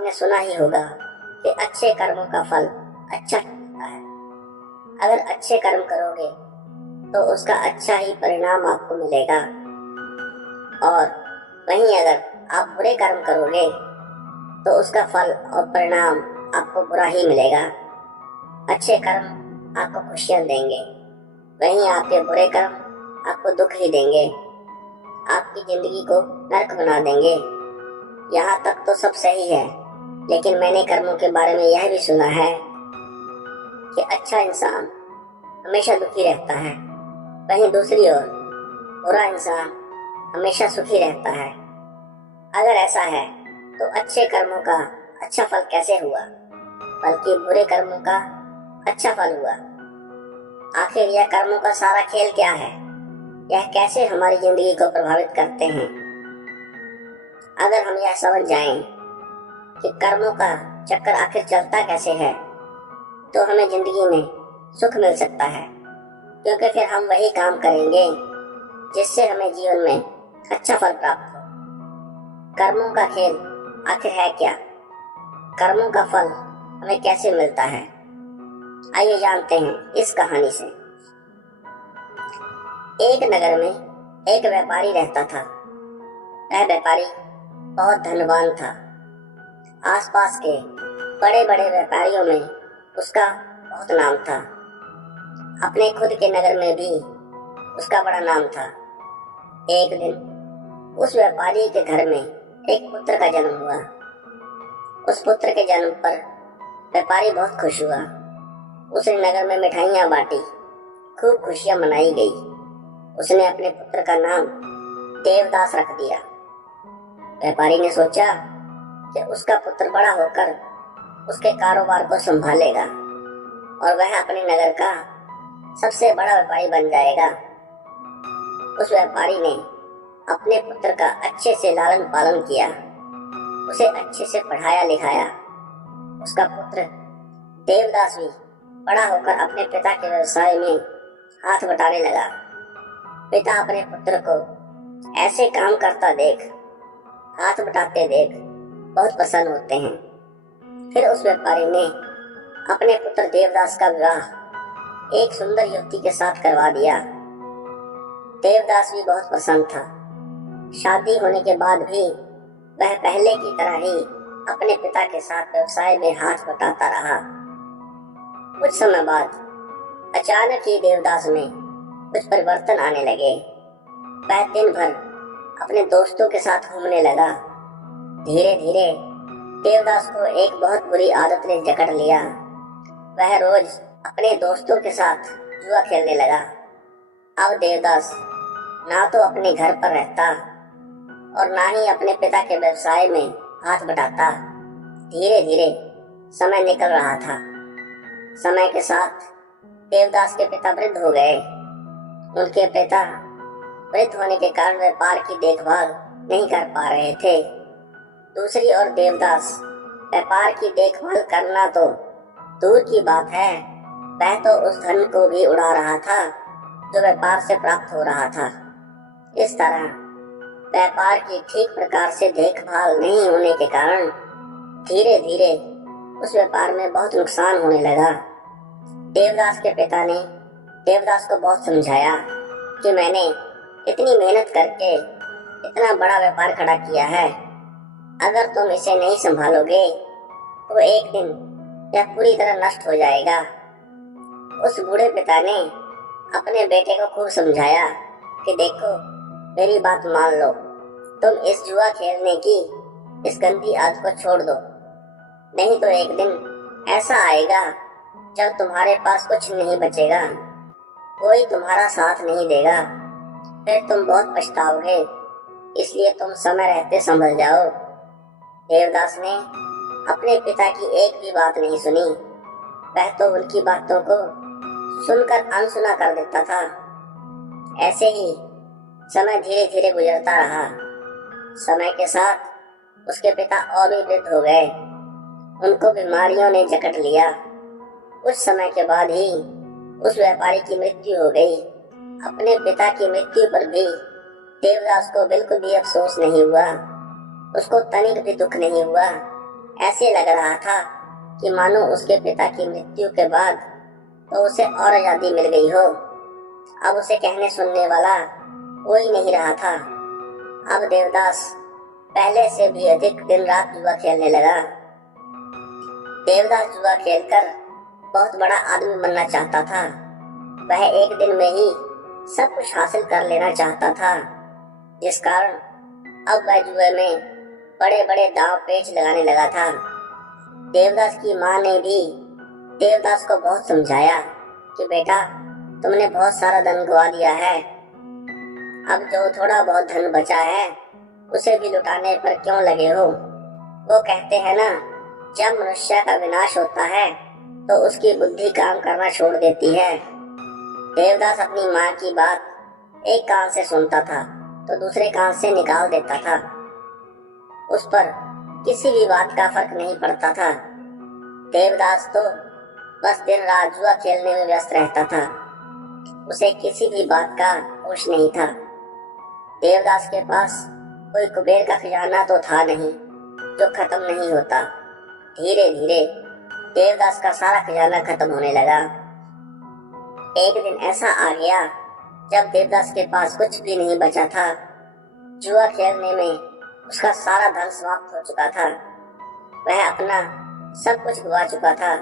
आपने सुना ही होगा कि अच्छे कर्मों का फल अच्छा होता है। अगर अच्छे कर्म करोगे तो उसका अच्छा ही परिणाम आपको मिलेगा, और वहीं अगर आप बुरे कर्म करोगे तो उसका फल और परिणाम आपको बुरा ही मिलेगा। अच्छे कर्म आपको खुशियां देंगे, वहीं आपके बुरे कर्म आपको दुख ही देंगे, आपकी जिंदगी को नरक बना देंगे। यहाँ तक तो सब सही है, लेकिन मैंने कर्मों के बारे में यह भी सुना है कि अच्छा इंसान हमेशा दुखी रहता है, वहीं दूसरी ओर बुरा इंसान हमेशा सुखी रहता है। अगर ऐसा है तो अच्छे कर्मों का अच्छा फल कैसे हुआ, बल्कि बुरे कर्मों का अच्छा फल हुआ? आखिर यह कर्मों का सारा खेल क्या है? यह कैसे हमारी जिंदगी को प्रभावित करते हैं? अगर हम यह समझ जाएं कि कर्मों का चक्कर आखिर चलता कैसे है, तो हमें जिंदगी में सुख मिल सकता है, क्योंकि फिर हम वही काम करेंगे जिससे हमें जीवन में अच्छा फल प्राप्त हो। कर्मों का खेल आखिर है क्या? कर्मों का फल हमें कैसे मिलता है? आइए जानते हैं इस कहानी से। एक नगर में एक व्यापारी रहता था। वह व्यापारी बहुत धनवान था। आसपास के बड़े बड़े व्यापारियों में उसका बहुत नाम था। अपने खुद के नगर में भी उसका बड़ा नाम था। एक दिन उस व्यापारी के घर में एक पुत्र का जन्म हुआ। उस पुत्र के जन्म पर व्यापारी बहुत खुश हुआ। उसने नगर में मिठाइयाँ बांटी, खूब खुशियाँ मनाई गई। उसने अपने पुत्र का नाम देवदास रख दिया। व्यापारी ने सोचा कि उसका पुत्र बड़ा होकर उसके कारोबार को संभालेगा और वह अपने नगर का सबसे बड़ा व्यापारी बन जाएगा। उस व्यापारी ने अपने पुत्र का अच्छे से लालन पालन किया, उसे अच्छे से पढ़ाया लिखाया। उसका पुत्र देवदास भी बड़ा होकर अपने पिता के व्यवसाय में हाथ बटाने लगा। पिता अपने पुत्र को ऐसे काम करता देख, हाथ बटाते देख बहुत प्रसन्न होते हैं। फिर उस व्यापारी ने अपने पुत्र देवदास का विवाह एक सुंदर युवती के साथ करवा दिया। देवदास भी बहुत प्रसन्न था। शादी होने के बाद भी वह पहले की तरह ही अपने पिता के साथ व्यवसाय में हाथ बटाता रहा। कुछ समय बाद अचानक ही देवदास में कुछ परिवर्तन आने लगे। वह दिन भर अपने दोस्तों के साथ घूमने लगा। धीरे धीरे देवदास को एक बहुत बुरी आदत ने जकड़ लिया। वह रोज अपने दोस्तों के साथ जुआ खेलने लगा। अब देवदास ना तो अपने घर पर रहता और ना ही अपने पिता के व्यवसाय में हाथ बटाता। धीरे धीरे समय निकल रहा था। समय के साथ देवदास के पिता वृद्ध हो गए। उनके पिता वृद्ध होने के कारण व्यापार की देखभाल नहीं कर पा रहे थे। दूसरी ओर देवदास व्यापार की देखभाल करना तो दूर की बात है, वह तो उस धन को भी उड़ा रहा था जो व्यापार से प्राप्त हो रहा था। इस तरह व्यापार की ठीक प्रकार से देखभाल नहीं होने के कारण धीरे धीरे उस व्यापार में बहुत नुकसान होने लगा। देवदास के पिता ने देवदास को बहुत समझाया कि मैंने इतनी मेहनत करके इतना बड़ा व्यापार खड़ा किया है, अगर तुम इसे नहीं संभालोगे तो एक दिन यह पूरी तरह नष्ट हो जाएगा। उस बूढ़े पिता ने अपने बेटे को खूब समझाया कि देखो, मेरी बात मान लो, तुम इस जुआ खेलने की इस गंदी आदत को छोड़ दो, नहीं तो एक दिन ऐसा आएगा जब तुम्हारे पास कुछ नहीं बचेगा, कोई तुम्हारा साथ नहीं देगा, फिर तुम बहुत पछताओगे, इसलिए तुम समय रहते संभल जाओ। देवदास ने अपने पिता की एक भी बात नहीं सुनी। वह तो उनकी बातों को सुनकर अनसुना कर देता था। ऐसे ही समय धीरे धीरे गुजरता रहा। समय के साथ उसके पिता और भी वृद्ध हो गए। उनको बीमारियों ने जकड़ लिया। कुछ समय के बाद ही उस व्यापारी की मृत्यु हो गई। अपने पिता की मृत्यु पर भी देवदास को बिल्कुल भी अफसोस नहीं हुआ, उसको तनिक भी दुख नहीं हुआ। ऐसे लग रहा था कि मानो उसके पिता की मृत्यु के बाद तो उसे और आजादी मिल गई हो। अब उसे कहने सुनने वाला कोई नहीं रहा था। अब देवदास पहले से भी अधिक दिन रात जुआ खेलने लगा। देवदास जुआ खेलकर बहुत बड़ा आदमी बनना चाहता था। वह एक दिन में ही सब कुछ हासिल कर लेना चाहता था, जिस कारण अब वह जुए में बड़े बड़े दांव पेच लगाने लगा था। देवदास की माँ ने भी देवदास को बहुत समझाया कि बेटा, तुमने बहुत सारा धन गवा दिया है, अब जो थोड़ा बहुत धन बचा है उसे भी लुटाने पर क्यों लगे हो। वो कहते हैं ना, जब मनुष्य का विनाश होता है तो उसकी बुद्धि काम करना छोड़ देती है। देवदास अपनी माँ की बात एक कान से सुनता था तो दूसरे कान से निकाल देता था। उस पर किसी भी बात का फर्क नहीं पड़ता था। देवदास तो बस दिन रात जुआ खेलने में व्यस्त रहता था। उसे किसी भी बात का होश नहीं था। देवदास के पास कोई कुबेर का खजाना तो था नहीं जो खत्म नहीं होता। धीरे धीरे देवदास का सारा खजाना खत्म होने लगा। एक दिन ऐसा आ गया जब देवदास के पास कुछ भी नहीं बचा था। जुआ खेलने में उसका सारा धन समाप्त हो चुका था। वह अपना सब कुछ गवा चुका था।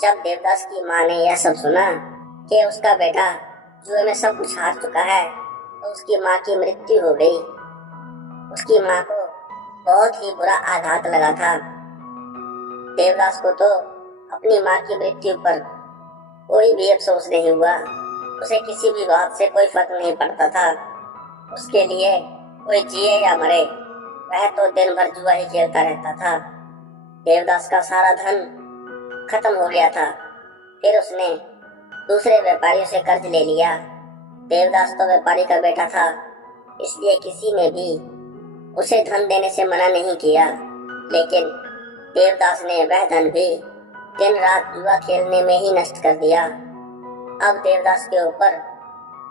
जब देवदास की माँ ने यह सब सुना कि उसका बेटा जुए में सब कुछ हार चुका है, तो उसकी माँ की मृत्यु हो गई। उसकी माँ को बहुत ही बुरा आघात लगा था। देवदास को तो अपनी माँ की मृत्यु पर कोई भी अफसोस नहीं हुआ। उसे किसी भी बात से कोई फर्क नहीं पड़ता था। उसके लिए कोई जिए या मरे, वह तो दिन भर जुआ ही खेलता रहता था। देवदास का सारा धन खत्म हो गया था। फिर उसने दूसरे व्यापारियों से कर्ज ले लिया। देवदास तो व्यापारी का बेटा था, इसलिए किसी ने भी उसे धन देने से मना नहीं किया। लेकिन देवदास ने वह धन भी दिन रात जुआ खेलने में ही नष्ट कर दिया। अब देवदास के ऊपर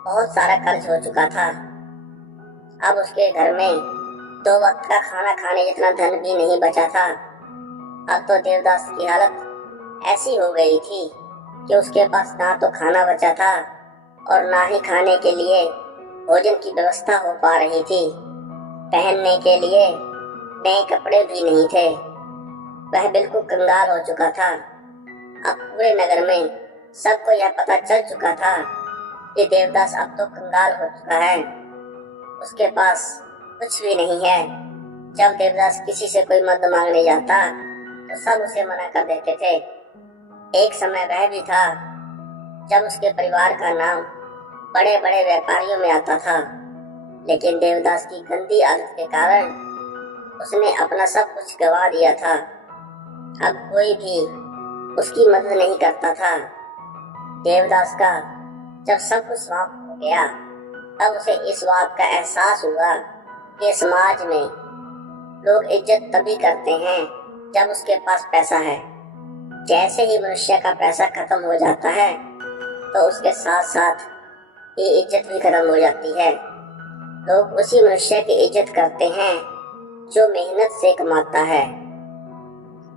बहुत सारा कर्ज हो चुका था। अब उसके घर में 2 वक्त का खाना खाने जितना धन भी नहीं बचा था। अब तो देवदास की हालत ऐसी हो गई थी कि उसके पास ना तो खाना बचा था और ना ही खाने के लिए भोजन की व्यवस्था हो पा रही थी। पहनने के लिए नए कपड़े भी नहीं थे। वह बिल्कुल कंगाल हो चुका था। अब पूरे नगर में सबको यह पता चल चुका था कि देवदास अब तो कंगाल हो चुका है। उसके पास कुछ भी नहीं है। जब देवदास किसी से कोई मदद मांगने जाता तो सब उसे मना कर देते थे। एक समय वह भी था जब उसके परिवार का नाम बड़े बड़े व्यापारियों में आता था, लेकिन देवदास की गंदी आदत के कारण उसने अपना सब कुछ गवा दिया था। अब कोई भी उसकी मदद नहीं करता था। देवदास का जब सब कुछ समाप्त हो गया, तब उसे इस बात का एहसास हुआ कि समाज में लोग इज्जत तभी करते हैं जब उसके पास पैसा है। जैसे ही मनुष्य का पैसा खत्म हो जाता है तो उसके साथ साथ ये इज्जत भी खत्म हो जाती है। लोग उसी मनुष्य की इज्जत करते हैं जो मेहनत से कमाता है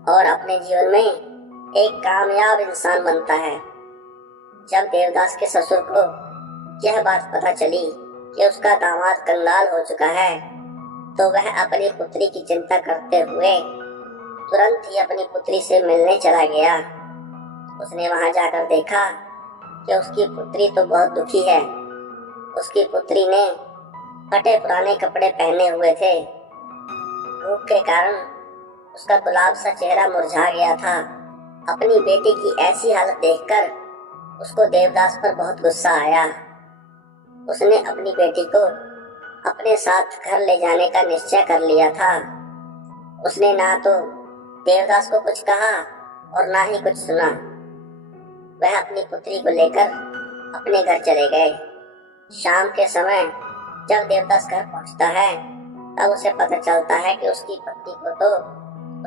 और अपने जीवन में एक कामयाब इंसान बनता है। जब देवदास के ससुर को यह बात पता चली कि उसका दामाद कंगाल हो चुका है, तो वह अपनी पुत्री की चिंता करते हुए तुरंत ही अपनी पुत्री से मिलने चला गया। उसने वहां जाकर देखा कि उसकी पुत्री तो बहुत दुखी है। उसकी पुत्री ने फटे पुराने कपड़े पहने हुए थे। धूप के कारण उसका गुलाब सा चेहरा मुरझा गया था। अपनी बेटी की ऐसी हालत देखकर उसको देवदास पर बहुत गुस्सा आया। उसने अपनी बेटी को अपने साथ घर ले जाने का निश्चय कर लिया था। उसने ना तो देवदास को कुछ कहा और ना ही कुछ सुना। वह अपनी पुत्री को लेकर अपने घर चले गए। शाम के समय जब देवदास घर पहुंचता है, तब उसे पता चलता है कि उसकी पत्नी को तो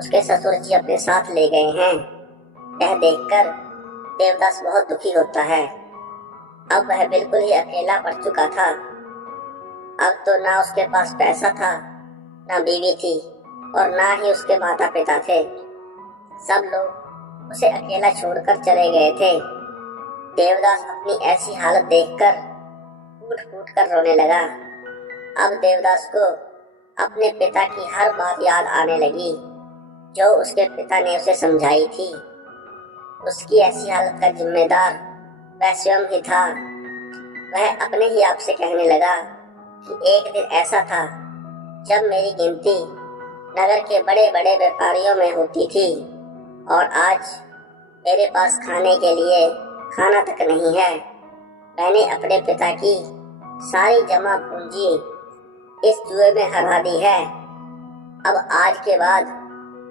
उसके ससुर जी अपने साथ ले गए हैं। यह देखकर देवदास बहुत दुखी होता है। अब वह बिल्कुल ही अकेला पड़ चुका था। अब तो ना उसके पास पैसा था, ना बीवी थी। और ना ही उसके माता पिता थे। सब लोग उसे अकेला छोड़कर चले गए थे। देवदास अपनी ऐसी हालत देखकर फूट फूट कर रोने लगा। अब देवदास को अपने पिता की हर बात याद आने लगी जो उसके पिता ने उसे समझाई थी। उसकी ऐसी हालत का जिम्मेदार वह स्वयं ही था। वह अपने ही आप से कहने लगा कि एक दिन ऐसा था जब मेरी गिनती नगर के बड़े बड़े व्यापारियों में होती थी और आज मेरे पास खाने के लिए खाना तक नहीं है। मैंने अपने पिता की सारी जमा पूंजी इस जुए में हरा दी है। अब आज के बाद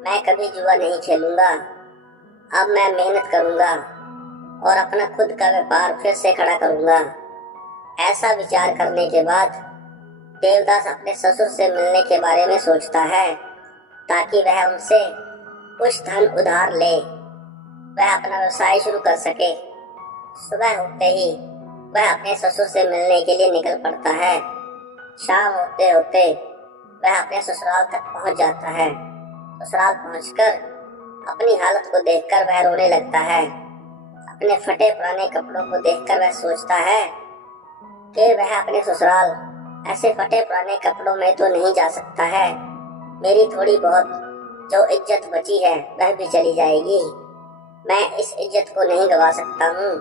मैं कभी जुआ नहीं खेलूंगा। अब मैं मेहनत करूंगा और अपना खुद का व्यापार फिर से खड़ा करूंगा। ऐसा विचार करने के बाद देवदास अपने ससुर से मिलने के बारे में सोचता है ताकि वह उनसे कुछ धन उधार ले वह अपना व्यवसाय शुरू कर सके। सुबह होते ही वह अपने ससुर से मिलने के लिए निकल पड़ता है। शाम होते होते वह अपने ससुराल तक पहुंच जाता है। ससुराल पहुंचकर अपनी हालत को देखकर वह रोने लगता है। अपने फटे पुराने कपड़ों को देखकर वह सोचता है कि वह अपने ससुराल ऐसे फटे पुराने कपड़ों में तो नहीं जा सकता है। मेरी थोड़ी बहुत जो इज्जत बची है वह भी चली जाएगी। मैं इस इज्जत को नहीं गवा सकता हूँ।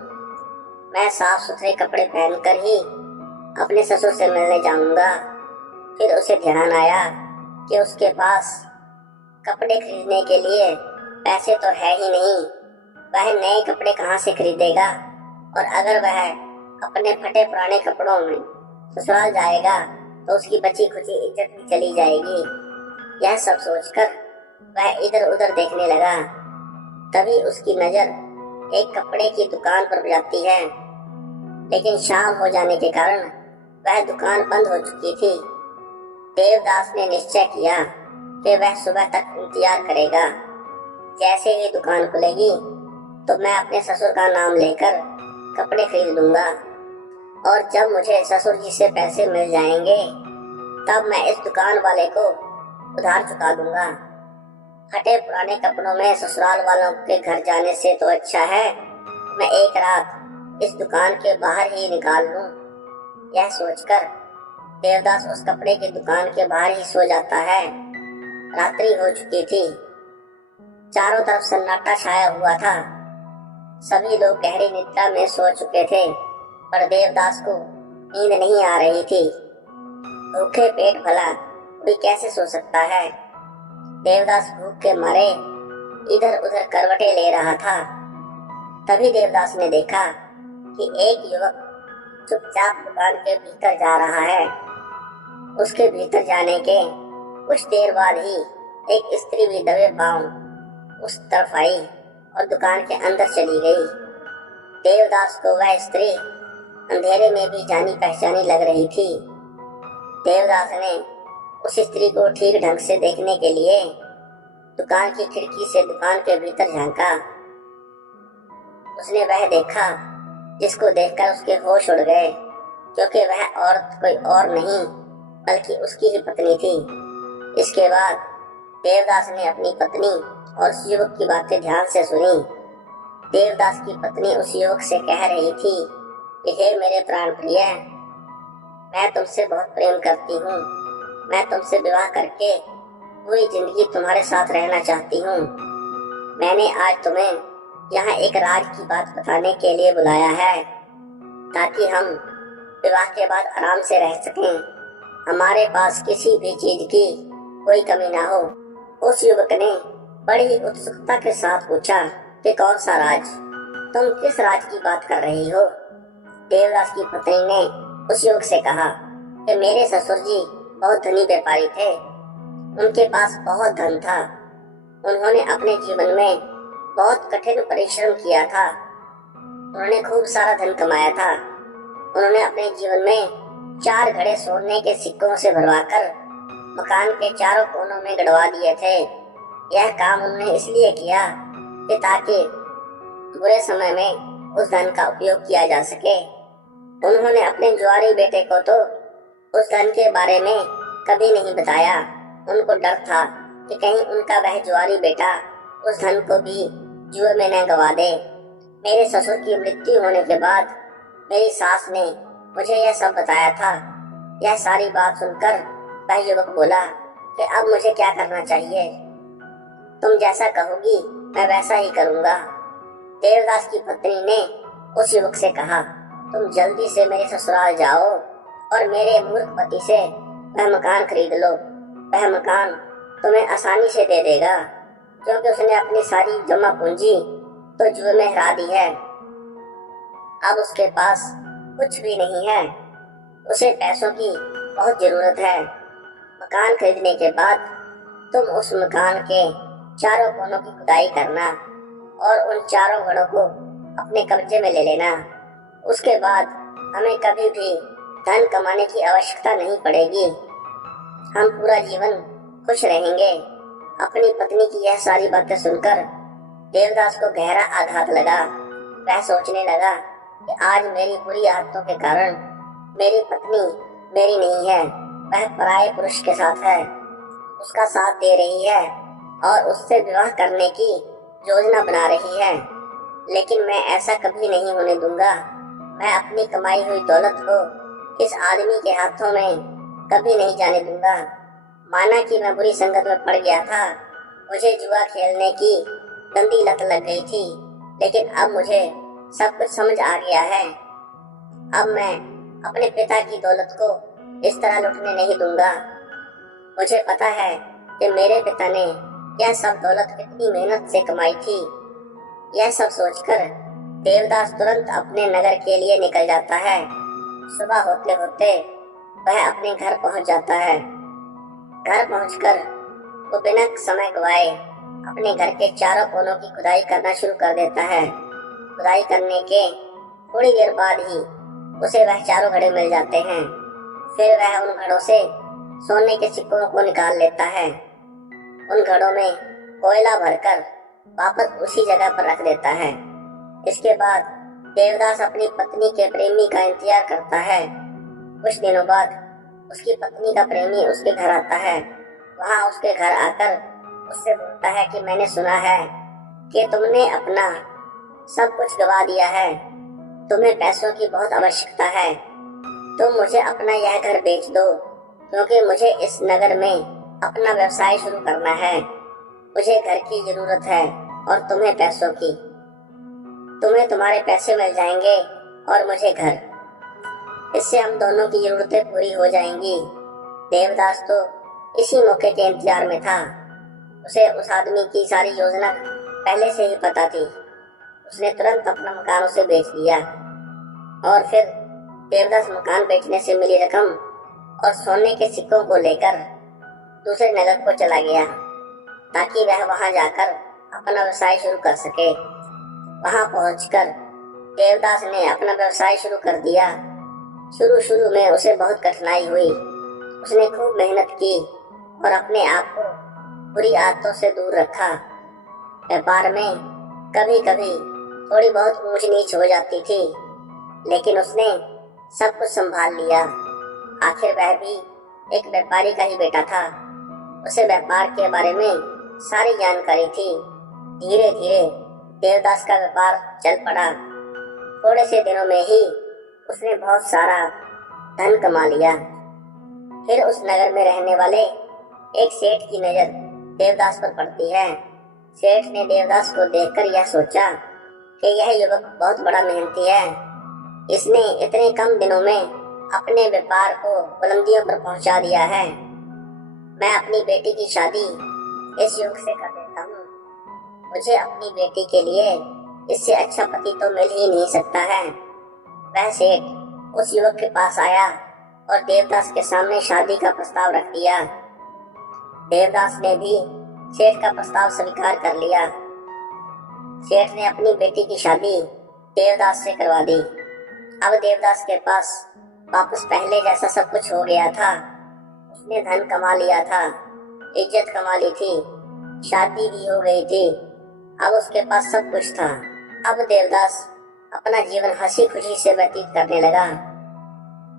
मैं साफ सुथरे कपड़े पहनकर ही अपने ससुर से मिलने जाऊंगा। फिर उसे ध्यान आया कि उसके पास कपड़े खरीदने के लिए पैसे तो है ही नहीं। वह नए कपड़े कहाँ से खरीदेगा और अगर वह अपने फटे पुराने कपड़ों में ससुराल जाएगा तो उसकी बची खुची इज्जत भी चली जाएगी। यह सब सोचकर वह इधर उधर देखने लगा। तभी उसकी नजर एक कपड़े की दुकान पर जाती है, लेकिन शाम हो जाने के कारण वह दुकान बंद हो चुकी थी। देवदास ने निश्चय किया कि वह सुबह तक इंतजार करेगा। जैसे ही दुकान खुलेगी तो मैं अपने ससुर का नाम लेकर कपड़े खरीद लूंगा और जब मुझे ससुर जी से पैसे मिल जाएंगे तब मैं इस दुकान वाले को उधार चुका दूंगा। फटे पुराने कपड़ों में ससुराल वालों के घर जाने से तो अच्छा है मैं एक रात इस दुकान के बाहर ही निकाल लूं। यह सोचकर देवदास उस कपड़े की दुकान के बाहर ही सो जाता है। रात्रि हो चुकी थी। चारों तरफ सन्नाटा छाया हुआ था। सभी लोग गहरी निद्रा में सो चुके थे, पर देवदास को नींद नहीं आ रही थी। भूखे पेट भला कोई कैसे सो सकता है। देवदास भूख के मारे इधर उधर करवटें ले रहा था। तभी देवदास ने देखा कि एक युवक चुपचाप दुकान के भीतर जा रहा है। उसके भीतर जाने के कुछ देर बाद ही एक स्त्री भी दबे पांव उस तरफ आई और दुकान के अंदर चली गई। देवदास को वह स्त्री अंधेरे में भी जानी पहचानी लग रही थी। देवदास ने उस स्त्री को ठीक ढंग से देखने के लिए दुकान की खिड़की से दुकान के भीतर झांका। उसने वह देखा जिसको देखकर उसके होश उड़ गए, क्योंकि वह औरत कोई और नहीं बल्कि उसकी ही पत्नी थी। इसके बाद देवदास ने अपनी पत्नी और उस युवक की बातें ध्यान से सुनी। देवदास की पत्नी उस युवक से कह रही थी कि हे मेरे प्राण प्रिय, मैं तुमसे बहुत प्रेम करती हूँ। मैं तुमसे विवाह करके पूरी जिंदगी तुम्हारे साथ रहना चाहती हूँ। मैंने आज तुम्हें यहाँ एक राज की बात बताने के लिए बुलाया है ताकि हम विवाह के बाद आराम से रह सकें। हमारे पास किसी भी चीज की कोई कमी ना हो। उस युवक ने बड़ी उत्सुकता के साथ पूछा कि कौन सा राज? तुम किस राज की बात कर रही हो? देवदास की पत्नी ने उस युवक से कहा कि मेरे ससुर जी बहुत धनी व्यापारी थे। उनके पास बहुत धन था। उन्होंने अपने जीवन में बहुत कठिन परिश्रम किया था। उन्होंने खूब सारा धन कमाया था। उन्होंने अपने जीवन में 4 घड़े सोने के सिक्कों से भरवाकर मकान के चारों कोनों में गड़वा दिए थे। यह काम उन्होंने इसलिए किया कि ताकि बुरे समय में उस धन का उपयोग किया जा सके। उन्होंने अपने जुआरी बेटे को तो उस धन के बारे में कभी नहीं बताया। उनको डर था कि कहीं उनका वह जुआरी बेटा उस धन को भी जुए में न गवा दे। मेरे ससुर की मृत्यु होने के बाद मेरी सास ने मुझे यह सब बताया था। यह सारी बात सुनकर वह युवक बोला कि अब मुझे क्या करना चाहिए? तुम जैसा कहोगी मैं वैसा ही करूँगा। देवदास की पत्नी ने उस युवक से कहा, तुम जल्दी से मेरे ससुराल जाओ और मेरे मूर्ख पति से वह मकान खरीद लो। वह मकान तुम्हें आसानी से दे देगा, क्योंकि उसने अपनी सारी जमा पूंजी तो जुए में हरा दी है। अब उसके पास कुछ भी नहीं है। उसे पैसों की बहुत जरूरत है। मकान खरीदने के बाद तुम उस मकान के चारों कोनों की खुदाई करना और उन चारों घरों को अपने कब्जे में ले लेना। उसके बाद हमें कभी भी धन कमाने की आवश्यकता नहीं पड़ेगी। हम पूरा जीवन खुश रहेंगे। अपनी पत्नी की यह सारी बातें सुनकर देवदास को गहरा आघात लगा। वह सोचने लगा कि आज मेरी बुरी आदतों के कारण मेरी पत्नी मेरी नहीं है, वह पराये पुरुष के साथ है, उसका साथ दे रही है और उससे विवाह करने की योजना बना रही है। लेकिन मैं ऐसा कभी नहीं होने दूंगा। मैं अपनी कमाई हुई दौलत को इस आदमी के हाथों में कभी नहीं जाने दूंगा। माना कि मैं बुरी संगत में पड़ गया था, मुझे जुआ खेलने की गंदी लत लग गई थी, लेकिन अब मुझे सब कुछ समझ आ गया है। अब मैं अपने पिता की दौलत को इस तरह लुटने नहीं दूंगा। मुझे पता है कि मेरे पिता ने यह सब दौलत कितनी मेहनत से कमाई थी। यह सब सोचकर देवदास तुरंत अपने नगर के लिए निकल जाता है। सुबह होते होते वह अपने घर पहुंच जाता है। घर पहुंचकर वो बिना समय गवाए अपने घर के चारों कोनों की खुदाई करना शुरू कर देता है। खुदाई करने के थोड़ी देर बाद ही उसे वह चारों घड़े मिल जाते हैं। फिर वह उन घड़ों से सोने के सिक्कों को निकाल लेता है। उन घड़ों में कोयला भरकर वापस उसी जगह पर रख देता है। इसके बाद देवदास अपनी पत्नी के प्रेमी का इंतजार करता है। कुछ दिनों बाद उसकी पत्नी का प्रेमी उसके घर आता है। वहाँ उसके घर आकर उससे बोलता है कि मैंने सुना है कि तुमने अपना सब कुछ गवा दिया है। तुम्हें पैसों की बहुत आवश्यकता है। तुम मुझे अपना यह घर बेच दो, क्योंकि मुझे इस नगर में अपना व्यवसाय शुरू करना है। मुझे घर की जरूरत है और तुम्हें पैसों की। तुम्हें तुम्हारे पैसे मिल जाएंगे और मुझे घर। इससे हम दोनों की जरूरतें पूरी हो जाएंगी। देवदास तो इसी मौके के इंतजार में था। उसे उस आदमी की सारी योजना पहले से ही पता थी। उसने तुरंत अपना मकान उसे बेच दिया और फिर देवदास मकान बेचने से मिली रकम और सोने के सिक्कों को लेकर दूसरे नगर को चला गया, ताकि वह वहां जाकर अपना व्यवसाय शुरू कर सके। वहां पहुंचकर देवदास ने अपना व्यवसाय शुरू कर दिया। शुरू में उसे बहुत कठिनाई हुई। उसने खूब मेहनत की और अपने आप को बुरी आदतों से दूर रखा। व्यापार में कभी कभी थोड़ी बहुत ऊंच नीच हो जाती थी, लेकिन उसने सब कुछ संभाल लिया। आखिर वह भी एक व्यापारी का ही बेटा था। उसे व्यापार के बारे में सारी जानकारी थी। धीरे धीरे देवदास का व्यापार चल पड़ा। थोड़े से दिनों में ही उसने बहुत सारा धन कमा लिया। फिर उस नगर में रहने वाले एक सेठ की नजर देवदास पर पड़ती है। सेठ ने देवदास को देखकर यह सोचा कि यह युवक बहुत बड़ा मेहनती है। इसने इतने कम दिनों में अपने व्यापार को बुलंदियों पर पहुंचा दिया है। मैं अपनी बेटी की शादी इस युवक से कर देता हूँ। मुझे अपनी बेटी के लिए इससे अच्छा पति तो मिल ही नहीं सकता है। वह सेठ उस युवक के पास आया और देवदास के सामने शादी का प्रस्ताव रख दिया। देवदास ने भी सेठ का प्रस्ताव स्वीकार कर लिया। सेठ ने अपनी बेटी की शादी देवदास से करवा दी। अब देवदास के पास वापस पहले जैसा सब कुछ हो गया था। उसने धन कमा लिया था, इज्जत कमा ली थी, शादी भी हो गई थी। अब उसके पास सब कुछ था। अब देवदास अपना जीवन हंसी खुशी से व्यतीत करने लगा।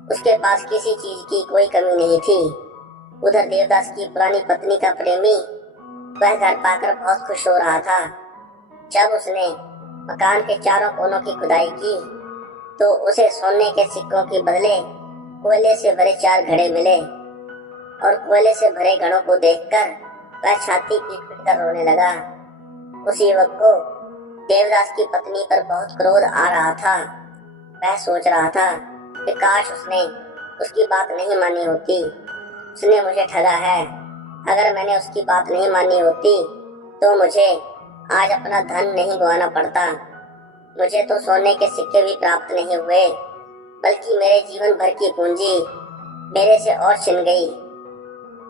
उसके पास किसी चीज की कोई कमी नहीं थी। उधर देवदास की पुरानी पत्नी का प्रेमी वह घर पाकर बहुत खुश हो रहा था। जब उसने मकान के चारों कोनों की खुदाई की तो उसे सोने के सिक्कों के बदले कोयले से भरे 4 घड़े मिले और कोयले से भरे घड़ों को देखकर वह छाती पीट पीट कर रोने लगा। उस युवक को देवदास की पत्नी पर बहुत क्रोध आ रहा था। वह सोच रहा था कि काश उसने उसकी बात नहीं मानी होती। उसने मुझे ठगा है। अगर मैंने उसकी बात नहीं मानी होती तो मुझे आज अपना धन नहीं गंवाना पड़ता। मुझे तो सोने के सिक्के भी प्राप्त नहीं हुए, बल्कि मेरे जीवन भर की पूंजी मेरे से और छिन गई।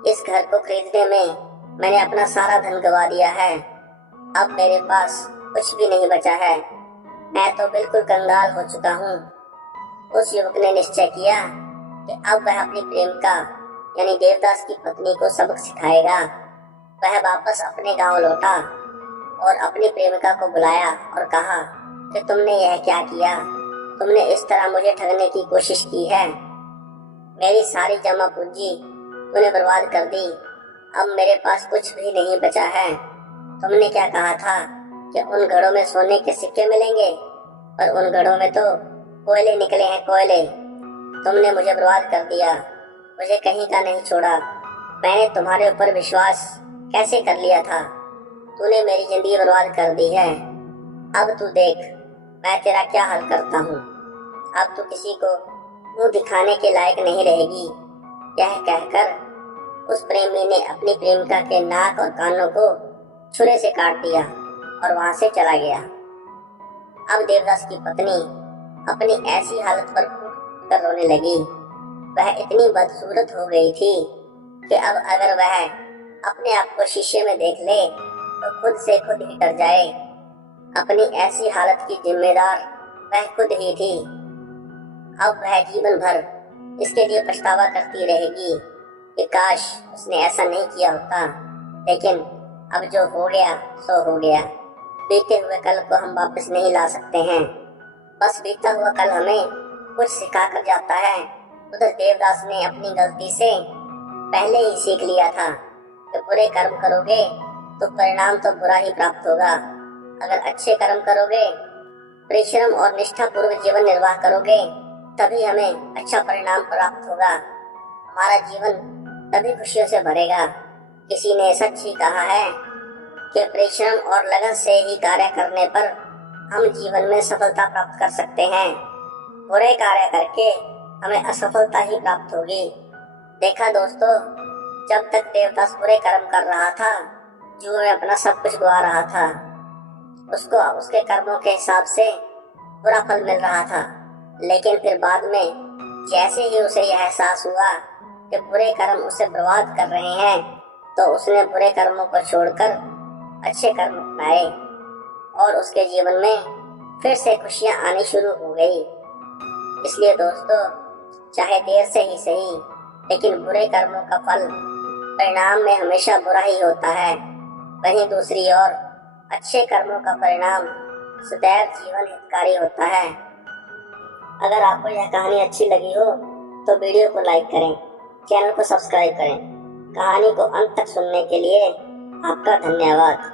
इस घर को खरीदने में मैंने अपना सारा धन गंवा दिया है। अब मेरे पास कुछ भी नहीं बचा है। मैं तो बिल्कुल कंगाल हो चुका हूँ। उस युवक ने निश्चय किया कि अब वह अपनी प्रेमिका यानी देवदास की पत्नी को सबक सिखाएगा। वह वापस अपने गांव लौटा और अपनी प्रेमिका को बुलाया और कहा कि तुमने यह क्या किया? तुमने इस तरह मुझे ठगने की कोशिश की है। मेरी सारी जमा पूंजी तूने बर्बाद कर दी। अब मेरे पास कुछ भी नहीं बचा है। तुमने क्या कहा था कि उन घड़ों में सोने के सिक्के मिलेंगे, और उन घड़ों में तो कोयले निकले हैं, कोयले। तुमने मुझे बर्बाद कर दिया, मुझे कहीं का नहीं छोड़ा। मैंने तुम्हारे ऊपर विश्वास कैसे कर लिया था? तूने मेरी जिंदगी बर्बाद कर दी है। अब तू देख मैं तेरा क्या हाल करता हूँ। अब तू किसी को मुंह दिखाने के लायक नहीं रहेगी। यह कहकर उस प्रेमी ने अपनी प्रेमिका के नाक और कानों को छुरे से काट दिया और वहां से चला गया। अब देवदास की पत्नी अपनी ऐसी हालत पर फूट कर रोने लगी। वह इतनी बदसूरत हो गई थी कि अब अगर वह अपने आप को शीशे में देख ले तो खुद से खुद ही डर जाए। अपनी ऐसी हालत की जिम्मेदार वह खुद ही थी। अब वह जीवन भर इसके लिए पछतावा करती रहेगी कि काश उसने ऐसा नहीं किया होता। लेकिन अब जो हो गया सो हो गया। बीते हुए कल को हम वापस नहीं ला सकते हैं। बस बीता हुआ कल हमें कुछ सिखा कर जाता है। उधर देवदास ने अपनी गलती से पहले ही सीख लिया था कि बुरे कर्म करोगे तो परिणाम तो बुरा ही प्राप्त होगा। अगर अच्छे कर्म करोगे, परिश्रम और निष्ठा पूर्वक जीवन निर्वाह करोगे, तभी हमें अच्छा परिणाम प्राप्त होगा। हमारा जीवन तभी खुशियों से भरेगा। किसी ने सच ही कहा है कि परिश्रम और लगन से ही कार्य करने पर हम जीवन में सफलता प्राप्त कर सकते हैं। बुरे कार्य करके हमें असफलता ही प्राप्त होगी। देखा दोस्तों, जब तक देवदास बुरे कर्म कर रहा था, जुए में अपना सब कुछ गवा रहा था, उसको उसके कर्मों के हिसाब से बुरा फल मिल रहा था। लेकिन फिर बाद में जैसे ही उसे यह एहसास हुआ कि बुरे कर्म उसे बर्बाद कर रहे हैं, तो उसने बुरे कर्मों को छोड़कर अच्छे कर्म अपनाए और उसके जीवन में फिर से खुशियां आनी शुरू हो गई। इसलिए दोस्तों, चाहे देर से ही सही, लेकिन बुरे कर्मों का फल परिणाम में हमेशा बुरा ही होता है। वहीं दूसरी ओर अच्छे कर्मों का परिणाम सदैव जीवन हितकारी होता है। अगर आपको यह कहानी अच्छी लगी हो तो वीडियो को लाइक करें, चैनल को सब्सक्राइब करें। कहानी को अंत तक सुनने के लिए आपका धन्यवाद।